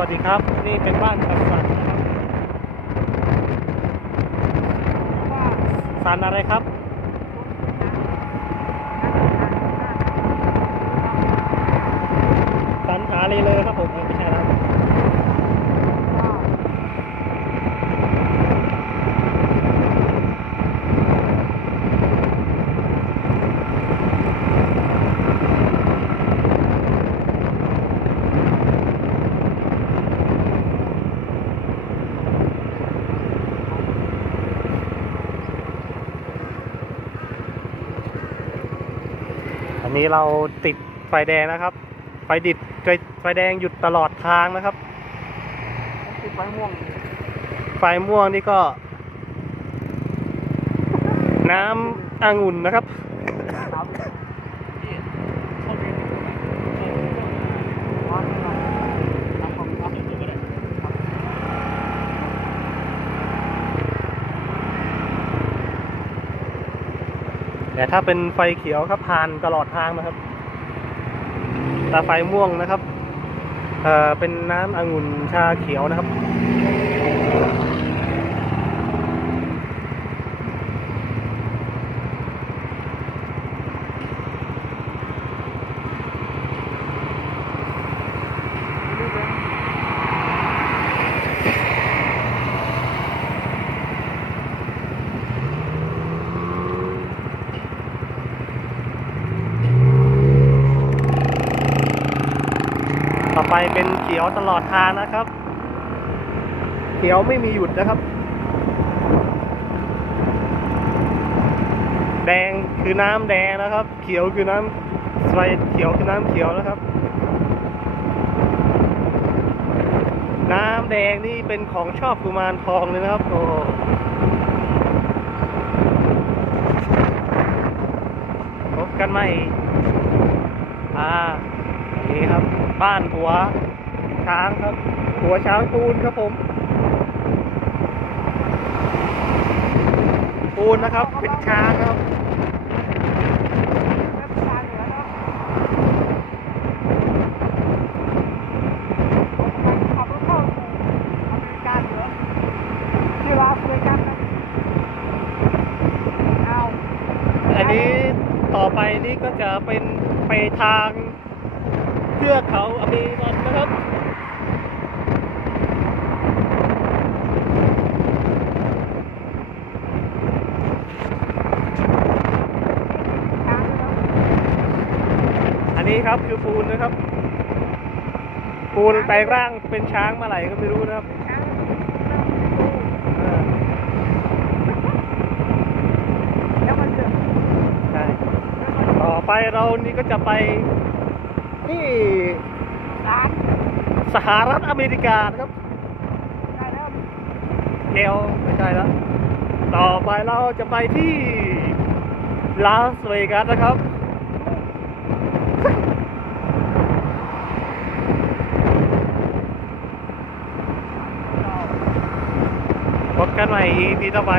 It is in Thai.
วัสดีครับ นี่เป็นบ้านจัดสรรนะครับสันอะไรครับสันหาเลยเลยครับผมเอันนี้เราติดไฟแดงนะครับ ไฟดิดไฟไฟแดงหยุดตลอดทางนะครับ ติดไฟม่วง ไฟม่วงนี่ก็ น้ำองุ่นนะครับ ครับนี่เข้าเรียนอยู่ตรงไหนวัดเราทำของครับอยู่ก็ได้ครับ แต่ถ้าเป็นไฟเขียวครับผ่านตลอดทางนะครับแต่ไฟม่วงนะครับ เอ่อ เป็นน้ำองุ่นชาเขียวนะครับ ต่อไปเป็นเขียวตลอดทางนะครับ เขียวไม่มีหยุดนะครับ แดงคือน้ำแดงนะครับ เขียวคือน้ำไฟเขียวคือน้ำเขียวนะครับ น้ำแดงนี่เป็นของชอบกุมารทองเลยนะครับโอ้พบกันใหม่อ่า นี่ครับ บ้านหัวช้างครับ หัวช้างปูนครับผม ปูนนะครับ เป็นช้างครับแม่ปลาเหนือนาะขับรถเข้ารเหนือที่าสเวกัสนะเอาอันนี้ต่อไปนี่ก็จะเป็นไปทาง เทือกเขาอเมซอนนะครับช้างนะครับอันนี้ครับคือปูนนะครับ ปูนแปลงร่างเป็นช้างเมื่อไหร่ก็ไม่รู้นะครับช้างเออแล้วมันจะใช่ต่อไปเรานี่ก็จะไป ที่ร้านสหรัฐอเมริกานะครับได้แล้วเกลไม่ใช่แล้ว ต่อไปเราจะไปที่ลาสเวกัสนะครับ พบกันใหม่ EP ต่อไป